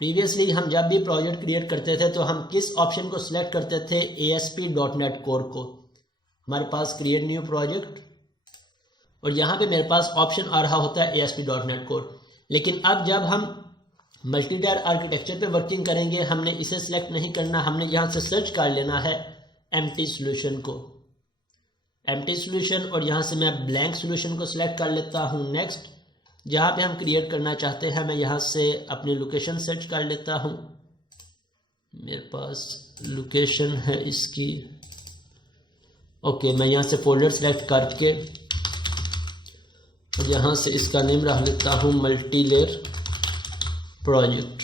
Previously हम जब भी प्रोजेक्ट क्रिएट करते थे तो हम किस ऑप्शन को सिलेक्ट करते थे? ASP.NET कोर को। हमारे पास क्रिएट न्यू प्रोजेक्ट और यहाँ पे मेरे पास ऑप्शन आ रहा होता है ASP.NET कोर। लेकिन अब जब हम मल्टी टायर आर्किटेक्चर पे वर्किंग करेंगे, हमने इसे सिलेक्ट नहीं करना, हमने यहाँ से सर्च कर लेना है एम्प्टी सोल्यूशन को, एम्प्टी सोल्यूशन, और यहाँ से मैं ब्लैंक सोल्यूशन को सिलेक्ट कर लेता हूँ। नेक्स्ट, जहाँ पे हम क्रिएट करना चाहते हैं मैं यहाँ से अपनी लोकेशन सर्च कर लेता हूँ। मेरे पास लोकेशन है इसकी, ओके, मैं यहाँ से फोल्डर सेलेक्ट करके और यहाँ से इसका नेम रख लेता हूँ मल्टी लेयर प्रोजेक्ट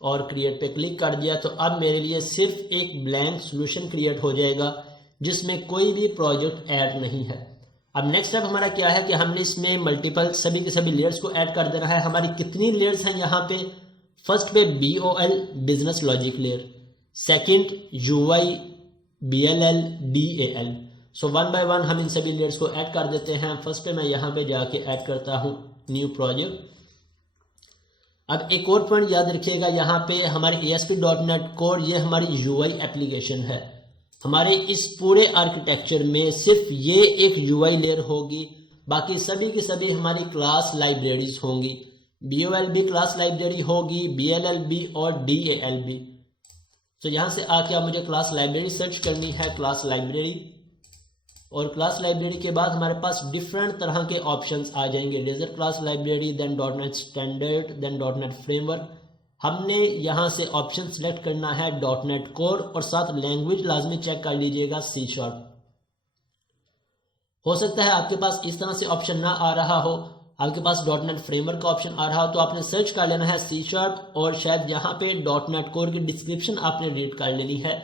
और क्रिएट पे क्लिक कर दिया। तो अब मेरे लिए सिर्फ एक ब्लैंक सॉल्यूशन क्रिएट हो जाएगा जिसमें कोई भी प्रोजेक्ट ऐड नहीं है। अब नेक्स्ट स्टेप हमारा क्या है कि हमने इसमें मल्टीपल सभी के सभी लेयर्स को ऐड कर देना है। हमारी कितनी लेयर्स हैं यहाँ पे? फर्स्ट पे BOL business logic layer, second UI BLL DAL। So one by one हम इन सभी लेयर्स को ऐड कर देते हैं। फर्स्ट पे मैं यहाँ पे जाके ऐड करता हूँ न्यू प्रोजेक्ट। अब एक और पॉइंट याद रखिएगा, यहाँ पे हमारी ASP.NET कोर ये हमारी UI एप्लीकेशन है। हमारे इस पूरे आर्किटेक्चर में सिर्फ ये एक UI लेयर होगी, बाकी सभी की सभी हमारी क्लास लाइब्रेरीज होंगी। BOL भी क्लास लाइब्रेरी होगी, BLL भी और DAL भी। तो यहाँ से आके अब मुझे क्लास लाइब्रेरी सर्च करनी है, क्लास लाइब्रेरी, और क्लास लाइब्रेरी के बाद हमारे पास डिफरेंट तरह के ऑप्शंस आ जाएंगे। Razor class library, then .NET standard, then .NET framework. हमने यहाँ से ऑप्शन सेलेक्ट करना है .NET कोर और साथ लैंग्वेज लाजमी चेक कर लीजिएगा C#। हो सकता है आपके पास इस तरह से ऑप्शन ना आ रहा हो, आपके पास .NET फ्रेमवर्क का ऑप्शन आ रहा हो, तो आपने सर्च कर लेना है C# और शायद यहाँ पे .NET कोर की डिस्क्रिप्शन आपने रीड कर लेनी है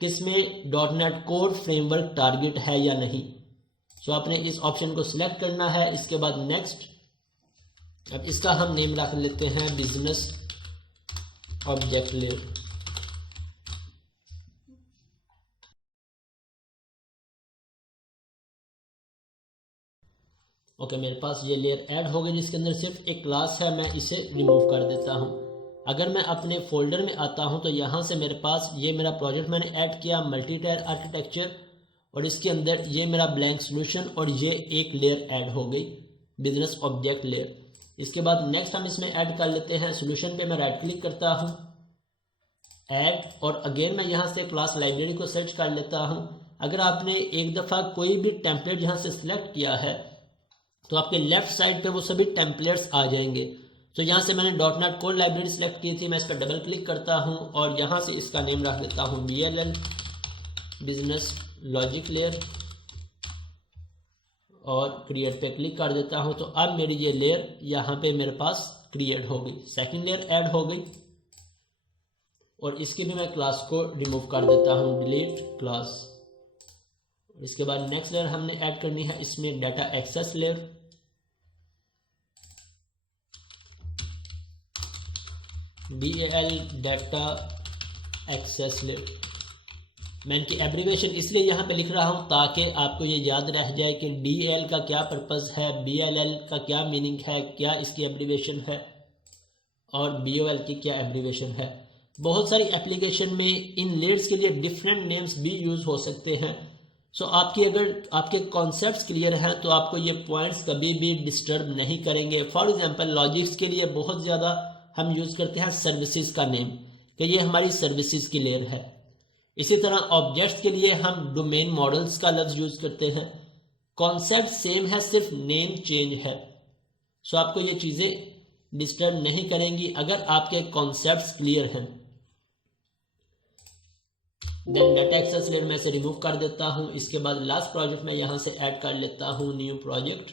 किसमें .NET कोर फ्रेमवर्क टारगेट है या नहीं। सो आपने इस ऑप्शन को सिलेक्ट करना है। इसके बाद नेक्स्ट, अब इसका हम नेम रख लेते हैं बिजनेस ऑब्जेक्ट लेयर। ओके, मेरे पास ये लेयर ऐड हो गई जिसके अंदर सिर्फ एक क्लास है, मैं इसे रिमूव कर देता हूँ। अगर मैं अपने फोल्डर में आता हूँ तो यहाँ से मेरे पास ये मेरा प्रोजेक्ट मैंने ऐड किया मल्टी टायर आर्किटेक्चर, और इसके अंदर ये मेरा ब्लैंक सॉल्यूशन और ये एक लेयर ऐड हो गई बिजनेस ऑब्जेक्ट लेयर। इसके बाद नेक्स्ट हम इसमें ऐड कर लेते हैं सॉल्यूशन पे मैं राइट क्लिक करता हूँ, ऐड, और अगेन मैं यहाँ से क्लास लाइब्रेरी को सर्च कर लेता हूँ। अगर आपने एक दफ़ा कोई भी टेम्पलेट यहाँ से सिलेक्ट किया है तो आपके लेफ्ट साइड पे वो सभी टेम्पलेट्स आ जाएंगे। तो यहाँ से मैंने .NET कोर लाइब्रेरी सेलेक्ट की थी, मैं इस पर डबल क्लिक करता हूँ और यहाँ से इसका नेम रख देता हूँ BLL बिजनेस लॉजिक लेयर और क्रिएट पे क्लिक कर देता हूँ। तो अब मेरी ये लेयर यहाँ पे मेरे पास क्रिएट हो गई, सेकंड लेयर ऐड हो गई, और इसके भी मैं क्लास को रिमूव कर देता हूँ, डिलीट क्लास। इसके बाद नेक्स्ट लेयर हमने ऐड करनी है इसमें data access layer, DAL data access layer. मैं इनकी एब्रीवेशन इसलिए यहाँ पे लिख रहा हूँ ताकि आपको ये याद रह जाए कि DAL का क्या पर्पज़ है, BLL का क्या मीनिंग है, क्या इसकी एब्रीवेशन है, और BOL की क्या एब्रीवेशन है। बहुत सारी एप्लीकेशन में इन लेयर्स के लिए डिफरेंट नेम्स भी यूज़ हो सकते हैं। सो आपकी अगर आपके कॉन्सेप्ट्स क्लियर हैं तो आपको ये पॉइंट्स कभी भी डिस्टर्ब नहीं करेंगे। फॉर एग्जांपल लॉजिक्स के लिए बहुत ज़्यादा हम यूज़ करते हैं सर्विसेज का नेम, कि ये हमारी सर्विसेज की लेयर है। इसी तरह ऑब्जेक्ट्स के लिए हम डोमेन मॉडल्स का लफ्ज़ यूज़ करते हैं। कॉन्सेप्ट सेम है, सिर्फ नेम चेंज है। सो आपको ये चीज़ें डिस्टर्ब नहीं करेंगी अगर आपके कॉन्सेप्ट्स क्लियर हैं। देन डाटा एक्सेस लेयर मैं इसे रिमूव कर देता हूँ। इसके बाद लास्ट प्रोजेक्ट में यहाँ से ऐड कर लेता हूँ न्यू प्रोजेक्ट,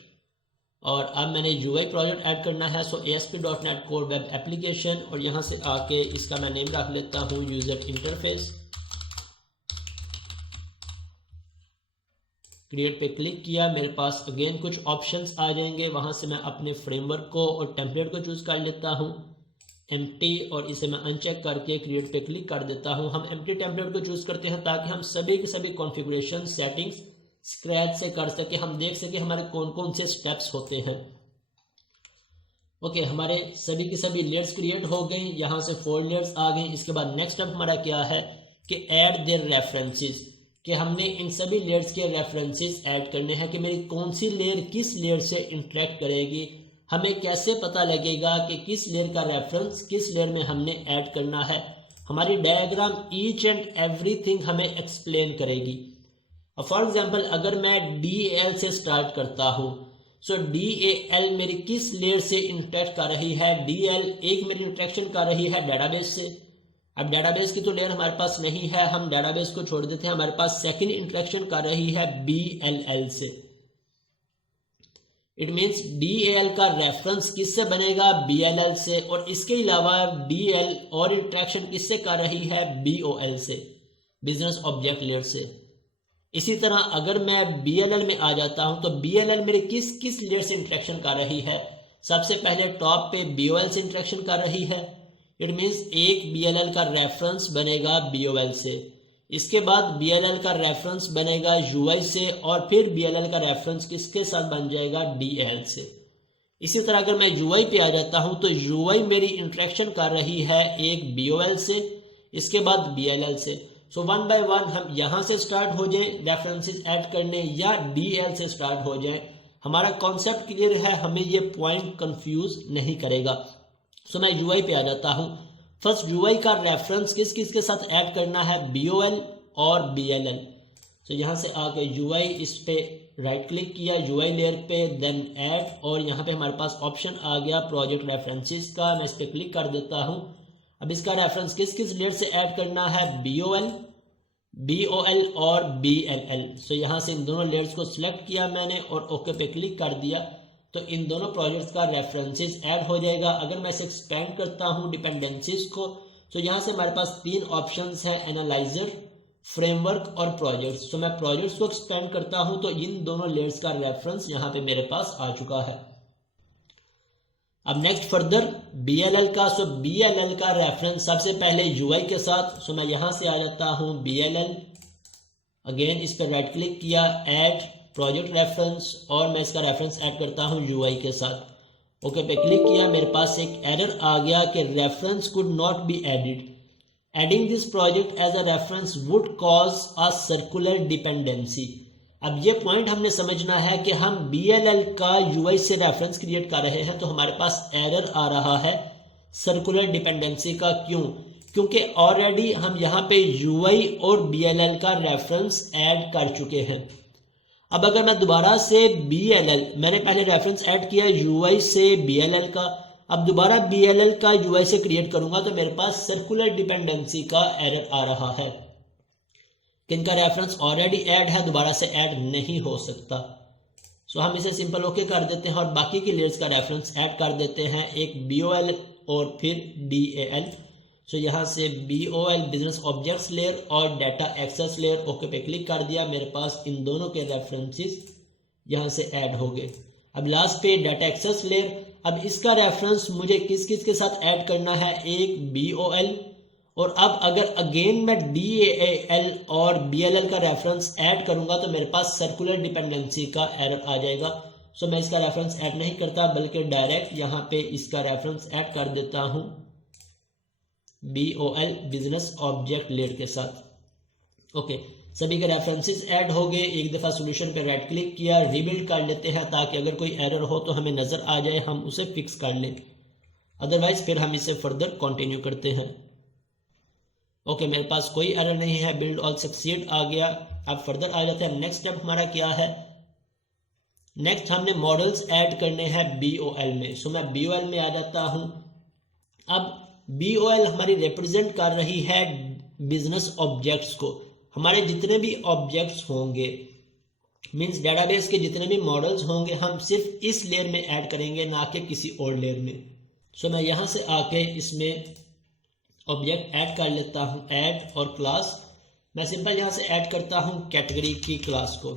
और अब मैंने UI प्रोजेक्ट ऐड करना है। सो ASP.NET कोर वेब एप्लीकेशन, और यहाँ से आके इसका मैं नेम रख लेता हूँ यूजर इंटरफेस। क्रिएट पे क्लिक किया, मेरे पास अगेन कुछ ऑप्शंस आ जाएंगे, वहाँ से मैं अपने फ्रेमवर्क को और टेम्पलेट को चूज़ कर लेता हूँ एम्प्टी, और इसे मैं अनचेक करके क्रिएट पे क्लिक कर देता हूँ। हम एम्प्टी टेम्पलेट को चूज़ करते हैं ताकि हम सभी के सभी कॉन्फ़िगरेशन सेटिंग्स स्क्रैच से कर सके, हम देख सके हमारे कौन कौन से स्टेप्स होते हैं। ओके, हमारे सभी के सभी लेयर्स क्रिएट हो गए, यहाँ से 4 लेयर्स आ गए। इसके बाद नेक्स्ट स्टेप हमारा क्या है कि ऐड देयर रेफरेंसेस, कि हमने इन सभी लेयर्स के रेफरेंसेस ऐड करने हैं कि मेरी कौन सी लेयर किस लेयर से इंटरेक्ट करेगी। हमें कैसे पता लगेगा कि किस लेयर का रेफरेंस किस लेयर में हमने ऐड करना है। हमारी डायग्राम ईच एंड एवरीथिंग हमें एक्सप्लेन करेगी। फॉर एग्जांपल अगर मैं DAL से स्टार्ट करता हूँ, सो DAL मेरी किस लेयर से इंटरेक्ट कर रही है। DL एक मेरी इंटरेक्शन कर रही है डेटाबेस से। अब डेटाबेस की तो लेयर हमारे पास नहीं है, हम डेटाबेस को छोड़ देते हैं। हमारे पास सेकंड इंटरेक्शन कर रही है BLL से। इट मीन्स DAL का रेफरेंस किससे बनेगा, BLL से। और इसके अलावा DL और इंटरेक्शन किससे कर रही है, BOL से, बिजनेस ऑब्जेक्ट लेयर से। इसी तरह अगर मैं BLL में आ जाता हूं तो BLL मेरे किस किस लेयर से इंटरेक्शन कर रही है। सबसे पहले टॉप पे BOL से इंटरेक्शन कर रही है। इट मीन्स एक BLL का रेफरेंस बनेगा BOL से। इसके बाद BLL का रेफरेंस बनेगा UI से, और फिर BLL का रेफरेंस किसके साथ बन जाएगा, DL से। इसी तरह अगर मैं UI पे आ जाता हूं तो UI मेरी इंटरेक्शन कर रही है एक BOL से, इसके बाद BLL से। सो वन बाय वन हम यहाँ से स्टार्ट हो जाएं रेफरेंसेस ऐड करने, या DL से स्टार्ट हो जाएं। हमारा कॉन्सेप्ट क्लियर है, हमें ये पॉइंट कंफ्यूज नहीं करेगा। सो मैं UI पे आ जाता हूँ। फर्स्ट UI का रेफरेंस किस किस के साथ ऐड करना है, BOL और BLL। सो यहाँ से आके UI, इस पे राइट क्लिक किया UI लेयर पे, देन ऐड, और यहाँ पे हमारे पास ऑप्शन आ गया प्रोजेक्ट रेफरेंसेस का। मैं इस पे क्लिक कर देता हूँ। अब इसका रेफरेंस किस किस लेयर से ऐड करना है, BOL और BLL। सो यहाँ से इन दोनों लेयर्स को सिलेक्ट किया मैंने और ओके पे क्लिक कर दिया, तो इन दोनों प्रोजेक्ट्स का रेफरेंसेस ऐड हो जाएगा। अगर मैं इसे एक्सपेंड करता हूँ डिपेंडेंसीज को, तो यहाँ से हमारे पास 3 ऑप्शंस हैं, एनालाइजर, फ्रेमवर्क और प्रोजेक्ट्स। तो मैं प्रोजेक्ट्स को एक्सपेंड करता हूँ तो इन दोनों लेयर्स का रेफरेंस यहाँ पे मेरे पास आ चुका है। अब नेक्स्ट फर्दर BLL का। सो BLL का रेफरेंस सबसे पहले UI के साथ। सो मैं यहाँ से आ जाता हूँ BLL, अगेन इस पर राइट क्लिक किया, ऐड प्रोजेक्ट रेफरेंस, और मैं इसका रेफरेंस ऐड करता हूँ UI के साथ। ओके पे क्लिक किया, मेरे पास एक एरर आ गया कि reference could not be added, adding this project as a reference would cause a circular dependency. अब ये पॉइंट हमने समझना है कि हम BLL का UI से रेफरेंस क्रिएट कर रहे हैं तो हमारे पास एरर आ रहा है सर्कुलर डिपेंडेंसी का। क्यों? क्योंकि ऑलरेडी हम यहाँ पे UI और BLL का रेफरेंस ऐड कर चुके हैं। अब अगर मैं दोबारा से BLL, मैंने पहले रेफरेंस ऐड किया UI से BLL का, अब दोबारा BLL का UI से क्रिएट करूंगा तो मेरे पास सर्कुलर डिपेंडेंसी का एरर आ रहा है कि इनका रेफरेंस ऑलरेडी ऐड है, दोबारा से ऐड नहीं हो सकता। सो हम इसे सिंपल ओके कर देते हैं और बाकी की लेयर्स का रेफरेंस ऐड कर देते हैं, एक BOL और फिर DAL। सो यहाँ से BOL बिजनेस ऑब्जेक्ट्स लेयर और डाटा एक्सेस लेयर, ओके पे क्लिक कर दिया, मेरे पास इन दोनों के रेफरेंसेस यहाँ से ऐड हो गए। अब लास्ट पे डाटा एक्सेस लेयर। अब इसका रेफरेंस मुझे किस किस के साथ ऐड करना है, एक BOL, और अब अगर अगेन मैं DAL और BLL का रेफरेंस ऐड करूंगा तो मेरे पास सर्कुलर डिपेंडेंसी का एरर आ जाएगा। सो मैं इसका रेफरेंस ऐड नहीं करता बल्कि डायरेक्ट यहाँ पे इसका रेफरेंस ऐड कर देता हूँ BOL बिजनेस ऑब्जेक्ट लेयर के साथ। ओके, सभी के रेफरेंसेस ऐड हो गए। एक दफ़ा सॉल्यूशन पे राइट क्लिक किया, रीबिल्ड कर लेते हैं ताकि अगर कोई एरर हो तो हमें नज़र आ जाए, हम उसे फिक्स कर लें। अदरवाइज फिर हम इसे फर्दर कंटिन्यू करते हैं। ओके, मेरे पास कोई एरर नहीं है, बिल्ड ऑल सक्सीड आ गया। अब फर्दर आ जाते हैं। नेक्स्ट स्टेप हमारा क्या है, नेक्स्ट हमने मॉडल्स ऐड करने हैं BOL में। सो मैं BOL में आ जाता हूं। अब BOL हमारी रिप्रेजेंट कर रही है बिजनेस ऑब्जेक्ट्स को। हमारे जितने भी ऑब्जेक्ट्स होंगे, मींस डेटाबेस के जितने भी मॉडल्स होंगे, हम सिर्फ इस लेयर में ऐड करेंगे, ना कि किसी और लेयर में। सो मैं यहां से आके इसमें ऑब्जेक्ट ऐड कर लेता हूं, ऐड और क्लास। मैं सिंपल यहां से ऐड करता हूं कैटेगरी की क्लास को,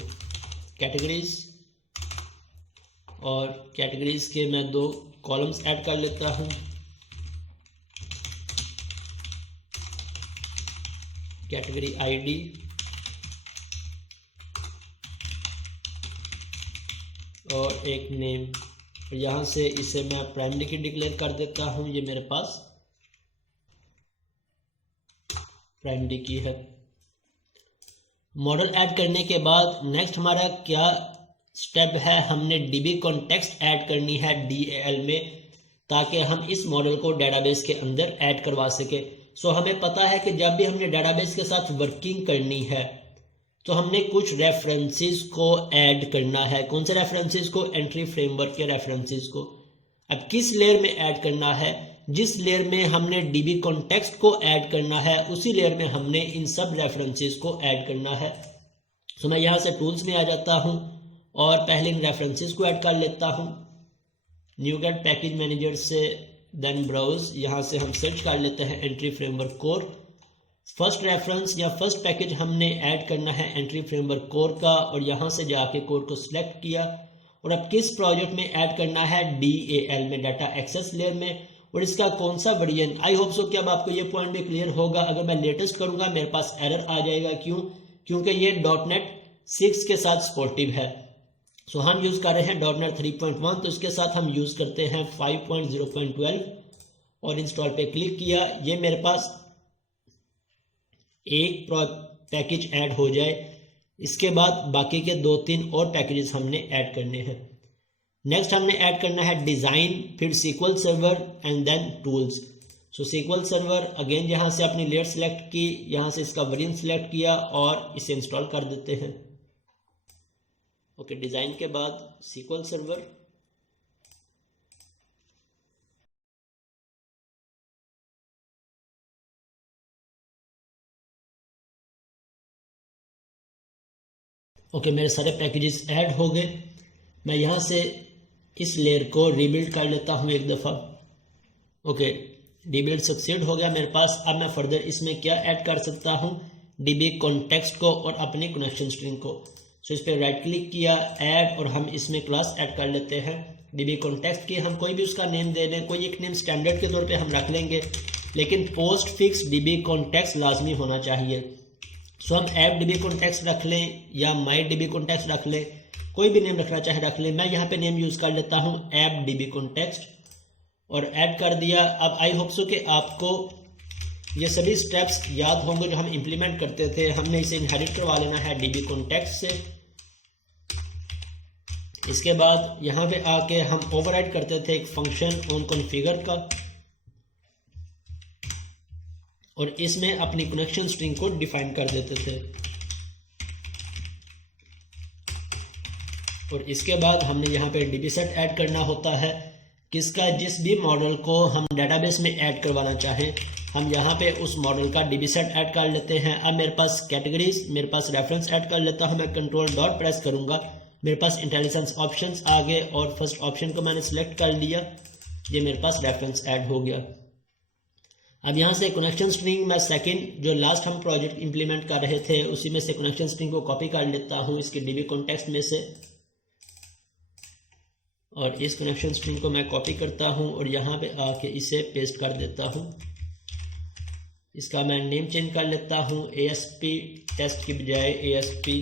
कैटेगरीज, और कैटेगरीज के मैं 2 कॉलम्स ऐड कर लेता हूं, कैटेगरी ID और एक नेम। और यहाँ से इसे मैं प्राइमरी की डिक्लेयर कर देता हूँ। ये मेरे पास प्राइमरी की है। मॉडल ऐड करने के बाद नेक्स्ट हमारा क्या स्टेप है, हमने डीबी कॉन्टेक्स्ट ऐड करनी है DAL में, ताकि हम इस मॉडल को डेटाबेस के अंदर ऐड करवा सके। सो हमें पता है कि जब भी हमने डेटाबेस के साथ वर्किंग करनी है तो हमने कुछ रेफरेंसेस को ऐड करना है। कौन से रेफरेंसेस को? एंट्री फ्रेमवर्क के रेफरेंसेस को। अब किस लेयर में ऐड करना है? जिस लेयर में हमने डीबी कॉन्टेक्स्ट को ऐड करना है उसी लेयर में हमने इन सब रेफरेंसेस को ऐड करना है। तो मैं यहाँ से टूल्स में आ जाता हूँ और पहले इन रेफरेंसेस को ऐड कर लेता हूँ। न्यूगेट पैकेज मैनेजर से देन ब्राउज, यहाँ से हम सर्च कर लेते हैं entry framework core. First reference या फर्स्ट पैकेज हमने ऐड करना है एंट्री फ्रेमवर्क कोर का, और यहाँ से जाके कोर को सिलेक्ट किया। और अब किस प्रोजेक्ट में ऐड करना है? DAL में, डाटा एक्सेस लेयर में। और इसका कौन सा वर्जन? आई होप सो कि अब आपको ये पॉइंट भी क्लियर होगा। अगर मैं लेटेस्ट करूँगा मेरे पास एरर आ जाएगा। क्यों? क्योंकि ये .NET 6 के साथ सपोर्टिव है। सो हम यूज़ कर रहे हैं .NET 3.1, तो इसके साथ हम यूज़ करते हैं 5.0.12 और इंस्टॉल पे क्लिक किया। ये मेरे पास एक पैकेज ऐड हो जाए। इसके बाद बाकी के 2-3 और पैकेजेस हमने ऐड करने हैं। नेक्स्ट हमने ऐड करना है डिज़ाइन, फिर SQL server and then tools. So SQL server again यहाँ से अपनी लेयर सेलेक्ट की, यहाँ से इसका वर्जन सेलेक्ट किया और इसे इंस्टॉल कर देते हैं। ओके, डिज़ाइन के बाद SQL सर्वर, ओके मेरे सारे पैकेजेस ऐड हो गए। मैं यहाँ से इस लेयर को रीबिल्ड कर लेता हूँ एक दफ़ा। ओके, रीबिल्ड सक्सेड हो गया मेरे पास। अब मैं फर्दर इसमें क्या ऐड कर सकता हूँ? डीबी कॉन्टेक्स्ट को और अपनी कनेक्शन स्ट्रिंग को। सो इस पर राइट क्लिक किया, ऐड, और हम इसमें क्लास ऐड कर लेते हैं डीबी कॉन्टेक्स्ट की। हम कोई भी उसका नेम दे दें, कोई एक नेम स्टैंडर्ड के तौर पे हम रख लेंगे, लेकिन पोस्ट फिक्स डीबी कॉन्टेक्स्ट लाजमी होना चाहिए। सो हम ऐप डीबी कॉन्टेक्स्ट रख लें या माई डीबी कॉन्टेक्स्ट रख लें, कोई भी नेम रखना चाहे रख लें। मैं यहाँ पे नेम यूज़ कर लेता हूँ ऐप डीबी कॉन्टेक्स्ट और ऐड कर दिया। अब आई होप सो कि आपको ये सभी स्टेप्स याद होंगे जो हम इम्प्लीमेंट करते थे। हमने इसे इनहेरिट करवा लेना है डीबी कॉन्टेक्स्ट से। इसके बाद यहाँ पे आके हम ओवरराइड करते थे एक फंक्शन ऑन कॉन्फ़िगर का, और इसमें अपनी कनेक्शन स्ट्रिंग को डिफाइन कर देते थे। और इसके बाद हमने यहाँ पे डीबी सेट ऐड करना होता है, किसका? जिस भी मॉडल को हम डेटाबेस में ऐड करवाना चाहें, हम यहाँ पे उस मॉडल का डीबी सेट ऐड कर लेते हैं। अब मेरे पास कैटेगरीज, मेरे पास रेफरेंस ऐड कर लेता हूँ। मैं कंट्रोल डॉट प्रेस करूँगा, मेरे पास इंटेलिजेंस ऑप्शंस आ गए और फर्स्ट ऑप्शन को मैंने सेलेक्ट कर लिया। ये मेरे पास रेफरेंस ऐड हो गया। अब यहाँ से कनेक्शन स्ट्रिंग मैं सेकंड जो लास्ट हम प्रोजेक्ट इंप्लीमेंट कर रहे थे उसी में से कनेक्शन स्ट्रिंग को कॉपी कर लेता हूँ इसके डीबी कॉन्टेक्स्ट में से, और इस कनेक्शन स्ट्रिंग को मैं कॉपी करता हूँ और यहाँ पे आके इसे पेस्ट कर देता हूँ। इसका मैं नेम चेंज कर लेता हूँ, ASP टेस्ट की बजाय ASP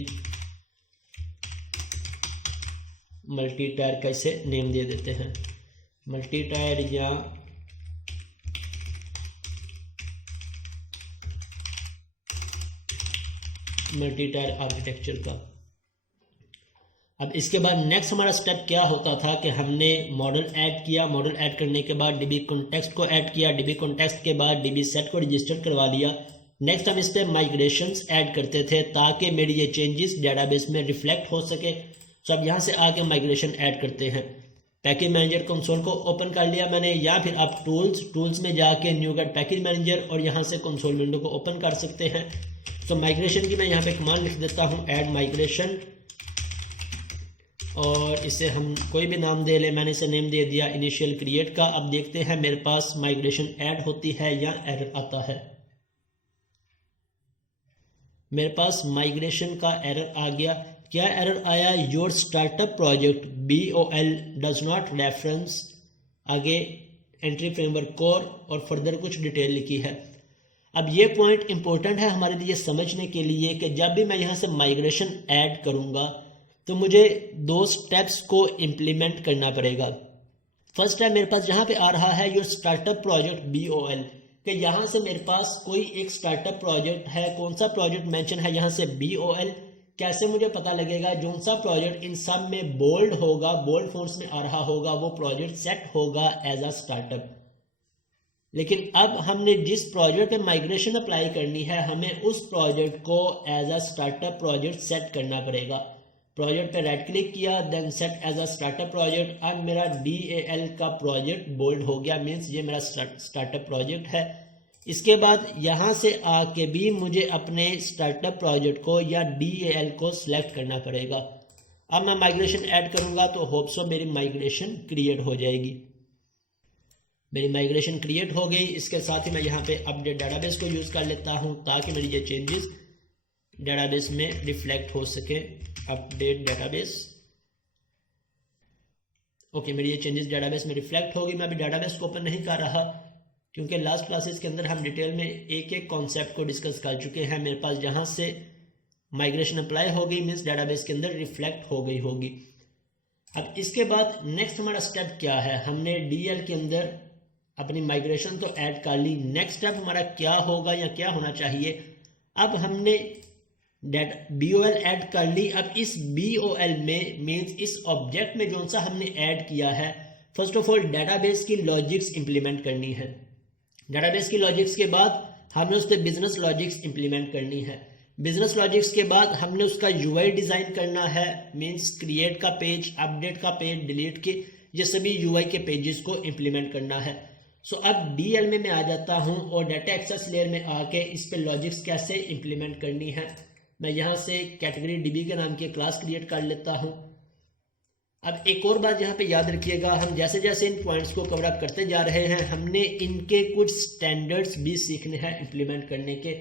मल्टी टायर का इसे नेम दे देते हैं, मल्टी टायर या मल्टी टायर आर्किटेक्चर का। अब इसके बाद नेक्स्ट हमारा स्टेप क्या होता था कि हमने मॉडल ऐड किया, मॉडल ऐड करने के बाद डीबी कॉन्टेक्स्ट को ऐड किया, डीबी कॉन्टेक्स्ट के बाद डीबी सेट को रजिस्टर करवा लिया। नेक्स्ट हम इस पर माइग्रेशंस ऐड करते थे ताकि मेरी ये चेंजेस डेटाबेस में रिफ्लेक्ट हो सके। तो अब यहाँ से आके माइग्रेशन ऐड करते हैं। पैकेज मैनेजर कंसोल को ओपन कर लिया मैंने, या फिर आप टूल्स में जाके न्यूगेट पैकेज मैनेजर और यहाँ से कंसोल विंडो को ओपन कर सकते हैं। तो माइग्रेशन की मैं यहाँ पे कमांड लिख देता हूँ ऐड माइग्रेशन, और इसे हम कोई भी नाम दे लें। मैंने इसे नेम दे दिया इनिशियल क्रिएट का। अब देखते हैं मेरे पास माइग्रेशन ऐड होती है या एरर आता है। मेरे पास माइग्रेशन का एरर आ गया। क्या एरर आया? Your startup project BOL does not reference, आगे एंट्री फ्रेमवर्क कोर और फर्दर कुछ डिटेल लिखी है। अब ये पॉइंट इंपॉर्टेंट है हमारे लिए समझने के लिए कि जब भी मैं यहाँ से माइग्रेशन ऐड करूँगा तो मुझे 2 स्टेप्स को इम्प्लीमेंट करना पड़ेगा। फर्स्ट है मेरे पास जहाँ पे आ रहा है योर स्टार्टअप प्रोजेक्ट BOL, कि यहाँ से मेरे पास कोई एक स्टार्टअप प्रोजेक्ट है। कौन सा प्रोजेक्ट मेंशन है यहाँ से BOL। कैसे मुझे पता लगेगा? जो सा प्रोजेक्ट इन सब में बोल्ड होगा, बोल्ड फॉन्ट्स में आ रहा होगा, वो प्रोजेक्ट सेट होगा एज अ स्टार्टअप। लेकिन अब हमने जिस प्रोजेक्ट पे माइग्रेशन अप्लाई करनी है, हमें उस प्रोजेक्ट को as a startup project set करना पड़ेगा। प्रोजेक्ट पे राइट क्लिक किया, then set as a startup project. अब मेरा DAL का प्रोजेक्ट बोल्ड हो गया, मीन्स ये मेरा स्टार्टअप प्रोजेक्ट है। इसके बाद यहाँ से आके भी मुझे अपने स्टार्टअप प्रोजेक्ट को या DAL को सिलेक्ट करना पड़ेगा। अब मैं माइग्रेशन ऐड करूँगा तो होप सो मेरी माइग्रेशन क्रिएट हो जाएगी। मेरी माइग्रेशन क्रिएट हो गई। इसके साथ ही मैं यहाँ पे अपडेट डेटाबेस को यूज़ कर लेता हूँ ताकि मेरी ये चेंजेस डेटाबेस में रिफ्लेक्ट हो सके। अपडेट डेटाबेस, ओके, मेरी ये चेंजेस डेटाबेस में रिफ्लेक्ट होगी। मैं अभी डेटाबेस को ओपन नहीं कर रहा क्योंकि लास्ट क्लासेस के अंदर हम डिटेल में एक एक कॉन्सेप्ट को डिस्कस कर चुके हैं। मेरे पास जहाँ से माइग्रेशन अप्लाई हो गई मीन्स डेटाबेस के अंदर रिफ्लेक्ट हो गई होगी। अब इसके बाद नेक्स्ट हमारा स्टेप क्या है? हमने DL के अंदर अपनी माइग्रेशन तो ऐड कर ली। नेक्स्ट स्टेप हमारा क्या होगा या क्या होना चाहिए? अब हमने BOL ऐड कर ली। अब इस BOL में मीन्स इस ऑब्जेक्ट में जो सा हमने ऐड किया है, फर्स्ट ऑफ ऑल डेटाबेस की लॉजिक्स इंप्लीमेंट करनी है। डेटाबेस की लॉजिक्स के बाद हमने उसके बिजनेस लॉजिक्स इंप्लीमेंट करनी है। बिजनेस लॉजिक्स के बाद हमने उसका UI डिज़ाइन करना है, मीन्स क्रिएट का पेज, अपडेट का पेज, डिलीट के, ये सभी UI के पेजेस को इंप्लीमेंट करना है। सो अब DL में मैं आ जाता हूँ और डाटा एक्सेस लेयर में आके इस पे लॉजिक्स कैसे इंप्लीमेंट करनी है, मैं यहाँ से कैटेगरी DB के नाम की क्लास क्रिएट कर लेता हूँ। अब एक और बात यहाँ पे याद रखिएगा, हम जैसे जैसे इन पॉइंट्स को कवर अप करते जा रहे हैं, हमने इनके कुछ स्टैंडर्ड्स भी सीखने हैं इंप्लीमेंट करने के।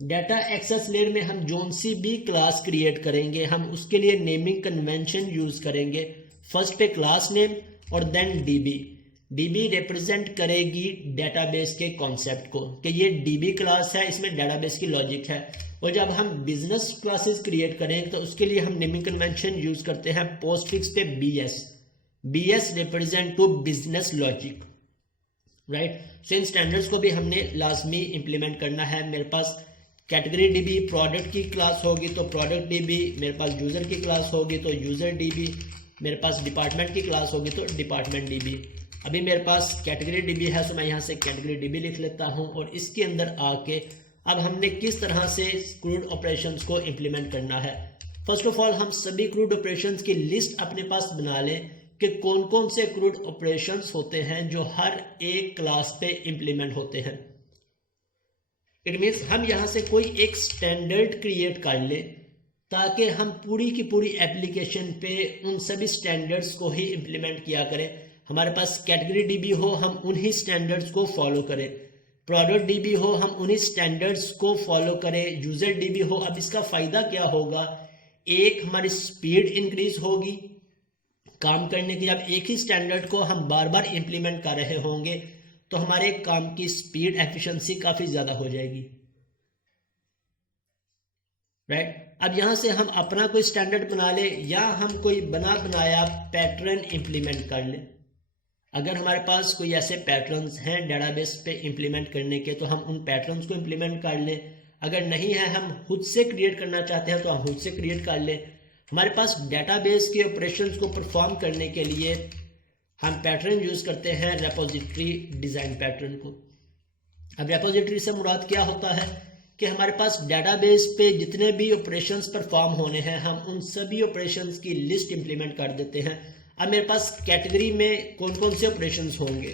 डाटा एक्सेस लेयर में हम जोन सी भी क्लास क्रिएट करेंगे, हम उसके लिए नेमिंग कन्वेंशन यूज करेंगे। फर्स्ट पे क्लास नेम और देन DB रिप्रेजेंट करेगी डेटाबेस के कॉन्सेप्ट को कि ये DB क्लास है, इसमें डेटाबेस की लॉजिक है। और जब हम बिजनेस क्लासेस क्रिएट करें तो उसके लिए हम नेमिंग कन्वेंशन यूज करते हैं पोस्टफिक्स पे BS represent to business logic, right. So इन स्टैंडर्ड्स को भी हमने लाजमी इंप्लीमेंट करना है। मेरे पास कैटेगरी DB प्रोडक्ट की क्लास होगी तो प्रोडक्ट DB, मेरे पास यूजर की क्लास होगी तो यूजर DB, मेरे पास डिपार्टमेंट की क्लास होगी तो डिपार्टमेंट DB। अभी मेरे पास कैटेगरी DB है तो मैं यहाँ से कैटेगरी DB लिख लेता हूँ। और इसके अंदर आके अब हमने किस तरह से क्रूड ऑपरेशंस को इंप्लीमेंट करना है। फर्स्ट ऑफ ऑल हम सभी क्रूड ऑपरेशंस की लिस्ट अपने पास बना लें कि कौन कौन से क्रूड ऑपरेशंस होते हैं जो हर एक क्लास पे इंप्लीमेंट होते हैं। इट मीन्स हम यहाँ से कोई एक स्टैंडर्ड क्रिएट कर ले ताकि हम पूरी की पूरी एप्लीकेशन पे उन सभी स्टैंडर्ड्स को ही इंप्लीमेंट किया करें। हमारे पास कैटेगरी DB हो, हम उन्हीं स्टैंडर्ड्स को फॉलो करें। प्रोडक्ट DB हो, हम उन्हीं स्टैंडर्ड्स को फॉलो करें। यूजर DB हो। अब इसका फायदा क्या होगा? एक, हमारी स्पीड इंक्रीज होगी काम करने की। जब एक ही स्टैंडर्ड को हम बार बार इंप्लीमेंट कर रहे होंगे तो हमारे काम की स्पीड, एफिशिएंसी काफी ज्यादा हो जाएगी, राइट। अब यहां से हम अपना कोई स्टैंडर्ड बना ले या हम कोई बनाया पैटर्न इंप्लीमेंट कर ले। अगर हमारे पास कोई ऐसे पैटर्न्स हैं डेटाबेस पे इंप्लीमेंट करने के तो हम उन पैटर्न्स को इंप्लीमेंट कर लें। अगर नहीं है, हम खुद से क्रिएट करना चाहते हैं तो हम खुद से क्रिएट कर लें। हमारे पास डेटाबेस के ऑपरेशंस को परफॉर्म करने के लिए हम पैटर्न यूज करते हैं रेपोजिटरी डिजाइन पैटर्न को। अब रेपोजिटरी से मुराद क्या होता है कि हमारे पास डेटाबेस पे जितने भी ऑपरेशंस परफॉर्म होने हैं हम उन सभी ऑपरेशंस की लिस्ट इंप्लीमेंट कर देते हैं। अब मेरे पास कैटेगरी में कौन कौन से ऑपरेशंस होंगे?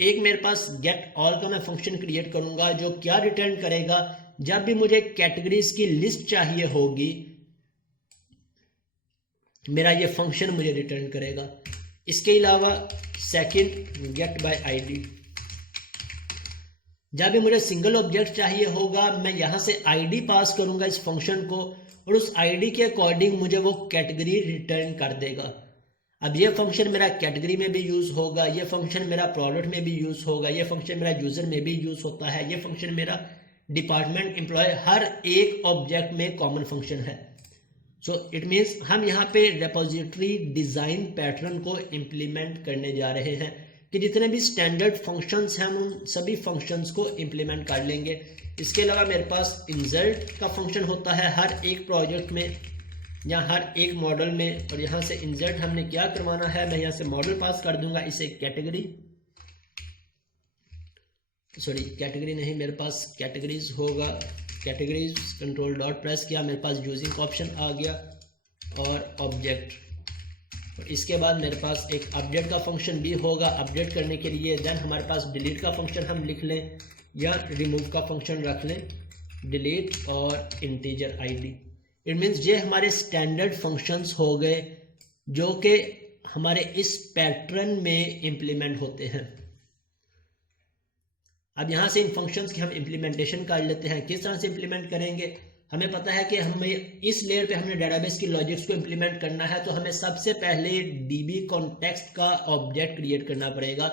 एक, मेरे पास गेट ऑल का मैं फंक्शन क्रिएट करूंगा जो क्या रिटर्न करेगा, जब भी मुझे कैटेगरीज की लिस्ट चाहिए होगी मेरा ये फंक्शन मुझे रिटर्न करेगा। इसके अलावा सेकंड, गेट बाय ID, जब भी मुझे सिंगल ऑब्जेक्ट चाहिए होगा मैं यहां से ID पास करूंगा इस फंक्शन को और उस ID के अकॉर्डिंग मुझे वो कैटेगरी रिटर्न कर देगा। अब ये फंक्शन मेरा कैटेगरी में भी यूज होगा, ये फंक्शन मेरा प्रोडक्ट में भी यूज होगा, ये फंक्शन मेरा यूजर में भी यूज होता है, ये फंक्शन मेरा डिपार्टमेंट एम्प्लॉय, हर एक ऑब्जेक्ट में कॉमन फंक्शन है। सो इट मीन्स हम यहाँ पे रेपोजिटरी डिजाइन पैटर्न को इंप्लीमेंट करने जा रहे हैं। कि जितने भी स्टैंडर्ड फंक्शंस हैं हम उन सभी फंक्शंस को इम्प्लीमेंट कर लेंगे। इसके अलावा मेरे पास इंसर्ट का फंक्शन होता है हर एक प्रोजेक्ट में या हर एक मॉडल में, और यहाँ से इंसर्ट हमने क्या करवाना है, मैं यहाँ से मॉडल पास कर दूंगा, इसे कैटेगरी नहीं, मेरे पास कैटेगरीज होगा, कैटेगरीज कंट्रोल डॉट प्रेस किया, मेरे पास यूजिंग का ऑप्शन आ गया और ऑब्जेक्ट। तो इसके बाद मेरे पास एक अपडेट का फंक्शन भी होगा अपडेट करने के लिए। देन हमारे पास डिलीट का फंक्शन हम लिख लें या रिमूव का फंक्शन रख लें, डिलीट और इंटीजर आईडी। इट मीन्स ये हमारे स्टैंडर्ड फंक्शंस हो गए जो कि हमारे इस पैटर्न में इम्प्लीमेंट होते हैं। अब यहाँ से इन फंक्शंस की हम इम्प्लीमेंटेशन कर लेते हैं। किस तरह से इम्प्लीमेंट करेंगे, हमें पता है कि हमें इस लेयर पे हमने डेटाबेस की लॉजिक्स को इम्प्लीमेंट करना है, तो हमें सबसे पहले डीबी कॉन्टेक्स्ट का ऑब्जेक्ट क्रिएट करना पड़ेगा।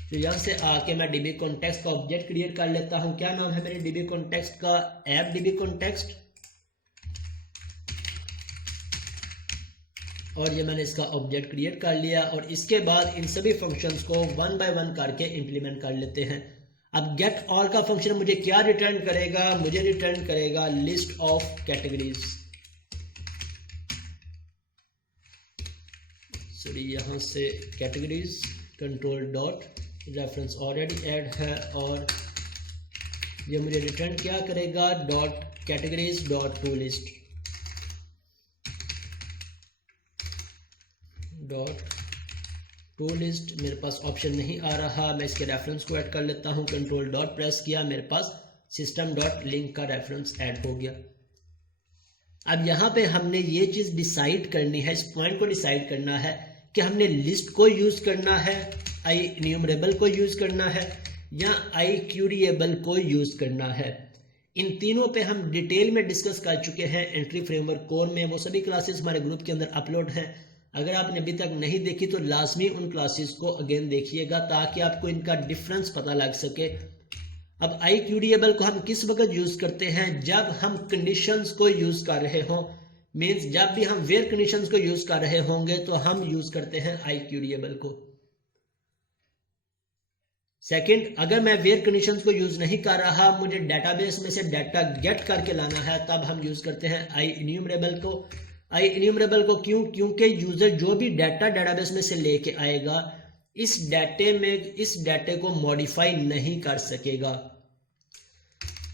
तो यहाँ से आके मैं डीबी कॉन्टेक्स्ट का ऑब्जेक्ट क्रिएट कर लेता हूँ। क्या नाम है मेरे डीबी कॉन्टेक्स्ट का, ऐप डीबी कॉन्टेक्स्ट, और ये मैंने इसका ऑब्जेक्ट क्रिएट कर लिया। और इसके बाद इन सभी फंक्शंस को वन बाय वन करके इम्प्लीमेंट कर लेते हैं। अब गेट ऑल का फंक्शन मुझे क्या रिटर्न करेगा, मुझे रिटर्न करेगा लिस्ट ऑफ कैटेगरीज। सॉरी, यहाँ से categories control dot reference already add है, और ये मुझे रिटर्न क्या करेगा, dot categories dot to list dot to list. मेरे पास ऑप्शन नहीं आ रहा, मैं इसके रेफरेंस को ऐड कर लेता हूँ, कंट्रोल डॉट प्रेस किया, मेरे पास सिस्टम डॉट लिंक का रेफरेंस ऐड हो गया। अब यहाँ पे हमने ये चीज़ डिसाइड करनी है, इस पॉइंट को डिसाइड करना है कि हमने लिस्ट को यूज़ करना है, आई इन्यूमरेबल को यूज़ करना है, या आई क्यूरिएबल को यूज़ करना है। इन तीनों पे हम डिटेल में डिस्कस कर चुके हैं एंट्री फ्रेमवर्क कोर में, वो सभी क्लासेस हमारे ग्रुप के अंदर अपलोड हैं। अगर आपने अभी तक नहीं देखी तो लाजमी उन क्लासेस को अगेन देखिएगा ताकि आपको इनका डिफरेंस पता लग सके। अब आई क्यूरिएबल को हम किस वक्त यूज़ करते हैं, जब हम कंडीशंस को यूज़ कर रहे हों, मीन्स जब भी हम वेयर कंडीशंस को यूज़ कर रहे होंगे तो हम यूज़ करते हैं आई क्यूरिएबल को। सेकंड, अगर मैं वेयर कंडीशंस को यूज़ नहीं कर रहा, मुझे डेटाबेस में से डाटा गेट करके लाना है, तब हम यूज़ करते हैं आई इन्यूमरेबल को। आई इन्यूमरेबल को क्यों, क्योंकि यूज़र जो भी डाटा डेटाबेस में से लेके आएगा इस डाटे को मॉडिफाई नहीं कर सकेगा।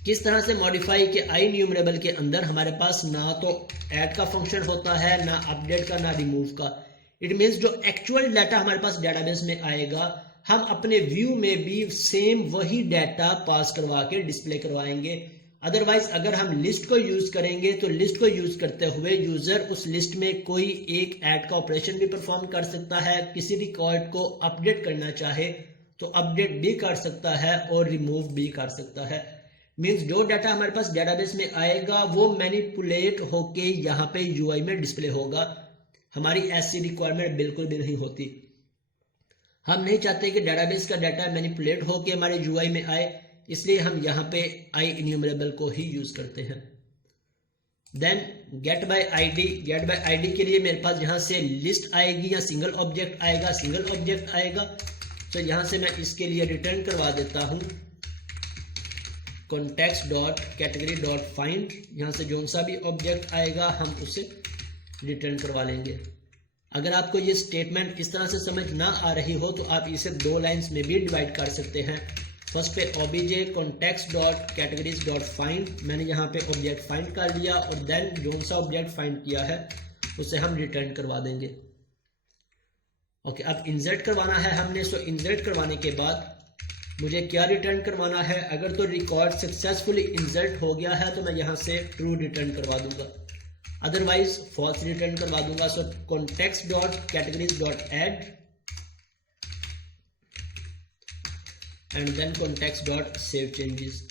किस तरह से मॉडिफाई, कि आई इन्यूमरेबल के अंदर हमारे पास ना तो ऐड का फंक्शन होता है, ना अपडेट का, ना रिमूव का। इट मीन्स जो एक्चुअल डाटा हमारे पास डेटाबेस में आएगा हम अपने व्यू में भी सेम वही डाटा पास करवा के डिस्प्ले करवाएंगे। अदरवाइज अगर हम लिस्ट को यूज करेंगे तो लिस्ट को यूज करते हुए यूजर उस लिस्ट में कोई एक ऐड का ऑपरेशन भी परफॉर्म कर सकता है, किसी रिकॉर्ड को अपडेट करना चाहे तो अपडेट भी कर सकता है और रिमूव भी कर सकता है। मीन्स जो डाटा हमारे पास डेटाबेस में आएगा वो मैनिपुलेट होके यहाँ पे यूआई में डिस्प्ले होगा। हमारी ऐसी रिक्वायरमेंट बिल्कुल भी नहीं होती। हम नहीं चाहते कि डेटाबेस का डाटा मैनिपुलेट होके हमारे यूआई में आए, इसलिए हम यहाँ पे आई इन्यूमरेबल को ही यूज करते हैं। Then get by ID, get by ID के लिए मेरे पास यहाँ से लिस्ट आएगी या सिंगल ऑब्जेक्ट आएगा, सिंगल ऑब्जेक्ट आएगा। तो यहाँ से मैं इसके लिए रिटर्न करवा देता हूँ context dot category dot find. यहाँ से जो सा भी ऑब्जेक्ट आएगा हम उसे रिटर्न करवा लेंगे। अगर आपको ये स्टेटमेंट इस तरह से समझ ना आ रही हो तो आप इसे दो लाइंस में भी डिवाइड कर सकते हैं। फर्स्ट पे OBJ context dot categories dot find, मैंने यहाँ पे ऑब्जेक्ट फाइंड कर लिया और देन जो सा ऑब्जेक्ट फाइंड किया है उसे हम रिटर्न करवा देंगे। ओके, अब इंसर्ट करवाना है हमने। सो इंसर्ट करवाने के बाद मुझे क्या रिटर्न करवाना है, अगर तो रिकॉर्ड सक्सेसफुली इंसर्ट हो गया है तो मैं यहाँ से ट्रू रिटर्न करवा दूंगा, अदरवाइज फॉल्स रिटर्न करवा दूंगा। So context dot categories dot add and then context dot save changes.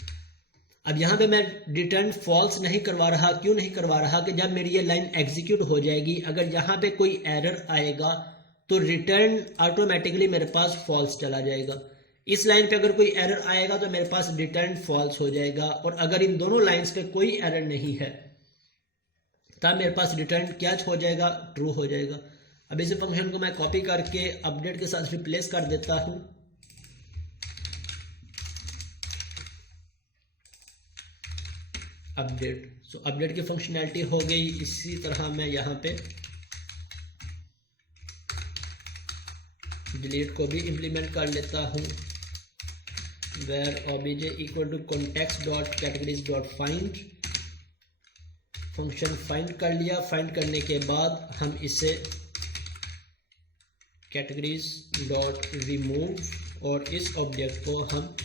अब यहाँ पे मैं रिटर्न फॉल्स नहीं करवा रहा। क्यों नहीं करवा रहा, कि जब मेरी ये लाइन एग्जीक्यूट हो जाएगी अगर यहाँ पे कोई एरर आएगा तो रिटर्न ऑटोमेटिकली मेरे पास फॉल्स चला जाएगा। इस लाइन पे अगर कोई एरर आएगा तो मेरे पास रिटर्न फॉल्स हो जाएगा, और अगर इन दोनों लाइंस पे कोई एरर नहीं है तब मेरे पास रिटर्न क्या हो जाएगा, ट्रू हो जाएगा। अब इस फंक्शन को मैं कॉपी करके अपडेट के साथ रिप्लेस कर देता हूं। अपडेट, सो अपडेट की फंक्शनैलिटी हो गई। इसी तरह मैं यहाँ पे डिलीट को भी इम्प्लीमेंट कर लेता हूँ। where obj equal to context.categories.find, function find कर लिया। फाइंड करने के बाद हम इसे categories.remove और इस ऑब्जेक्ट को हम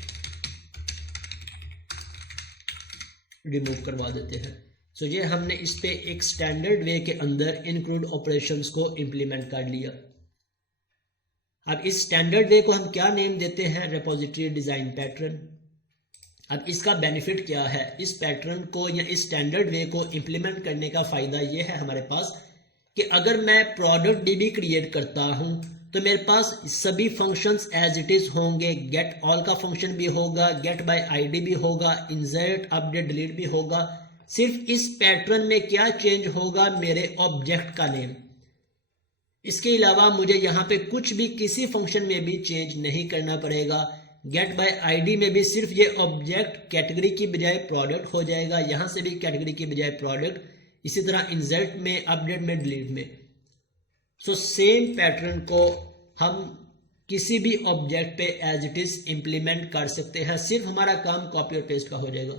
रिमूव करवा देते हैं। सो ये हमने इस पे एक स्टैंडर्ड वे के अंदर इंक्लूड ऑपरेशंस को इम्प्लीमेंट कर लिया। अब इस स्टैंडर्ड वे को हम क्या नेम देते हैं? Repository design pattern. अब इसका बेनिफिट क्या है? इस पैटर्न को या इस स्टैंडर्ड वे को इम्प्लीमेंट करने का फायदा ये है हमारे पास कि अगर मैं प्रोडक्ट डीबी क्रिएट करता हूं तो मेरे पास सभी फंक्शंस एज इट इज होंगे। गेट ऑल का फंक्शन भी होगा, गेट बाय आईडी भी होगा, इंसर्ट अपडेट डिलीट भी होगा। सिर्फ इस पैटर्न में क्या चेंज होगा? मेरे ऑब्जेक्ट का नेम। इसके अलावा मुझे यहाँ पे कुछ भी किसी फंक्शन में भी चेंज नहीं करना पड़ेगा। गेट बाय आईडी में भी सिर्फ ये ऑब्जेक्ट कैटेगरी की बजाय प्रोडक्ट हो जाएगा, यहाँ से भी कैटेगरी की बजाय प्रोडक्ट। इसी तरह इंसर्ट में, अपडेट में, डिलीट में। सो सेम पैटर्न को हम किसी भी ऑब्जेक्ट पे एज इट इज इंप्लीमेंट कर सकते हैं। सिर्फ हमारा काम कॉपी और पेस्ट का हो जाएगा।